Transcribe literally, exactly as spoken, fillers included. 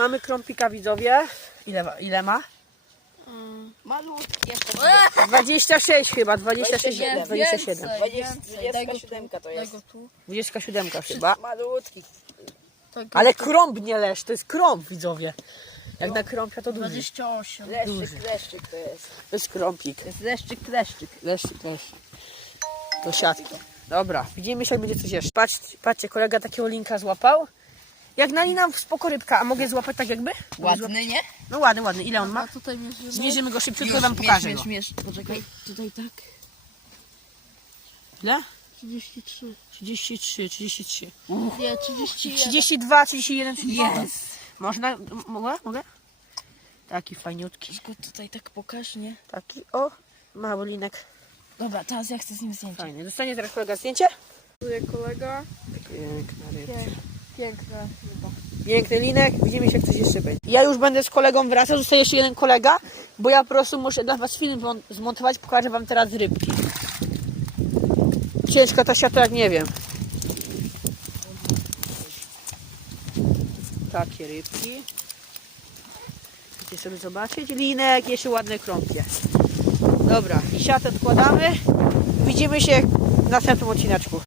Mamy krąpika, widzowie. Ile, ile ma? Malutki jeszcze. dwadzieścia sześć chyba, dwadzieścia sześć, dwadzieścia siedem. dwadzieścia siedem to jest. dwadzieścia siedem chyba. Malutki. Ale krąb nie leż, to jest krąb, widzowie. Jak na krąpia to duży. dwadzieścia osiem. Leszczyk, leszczyk to jest. To jest krąpik. To jest leszczyk, leszczyk. Leszczyk, leszczyk. Do siatki. Dobra, widzimy się, jak będzie coś jeszcze. Patrzcie, patrzcie, kolega takiego linka złapał. Jak na lina spoko rybka, a mogę złapać tak jakby? Mogę złapać? Ładny, nie? No ładny, ładny. Ile on ma? A tutaj mierzymy. Zmierzymy go szybciutko i wam pokażę mierz, go. mierz, mierz. Poczekaj, tutaj tak. Ile? trzydzieści trzy. trzydzieści trzy, trzydzieści trzy. Nie, trzydzieści jeden. trzydzieści dwa, trzydzieści jeden, trzydzieści dwa. Jest. Można? Mogę? Mogę? Taki fajniutki. Go tutaj tak pokaż, nie? Taki, o, mały linek. Dobra, teraz ja chcę z nim zdjęcie. Fajny. Dostanie teraz kolega zdjęcie? Tutaj kolega. Piękna rybka. Piękna ryba. Piękny linek, widzimy się, jak coś jeszcze będzie. Ja już będę z kolegą wracał, zostaje jeszcze jeden kolega, bo ja po prostu muszę dla was film zmon- zmontować, pokażę wam teraz rybki. Ciężka ta siata, jak nie wiem. Takie rybki. Chcecie sobie zobaczyć? Linek, jeszcze ładne krąpie. Dobra, i siatę odkładamy. Widzimy się w następnym odcineczku.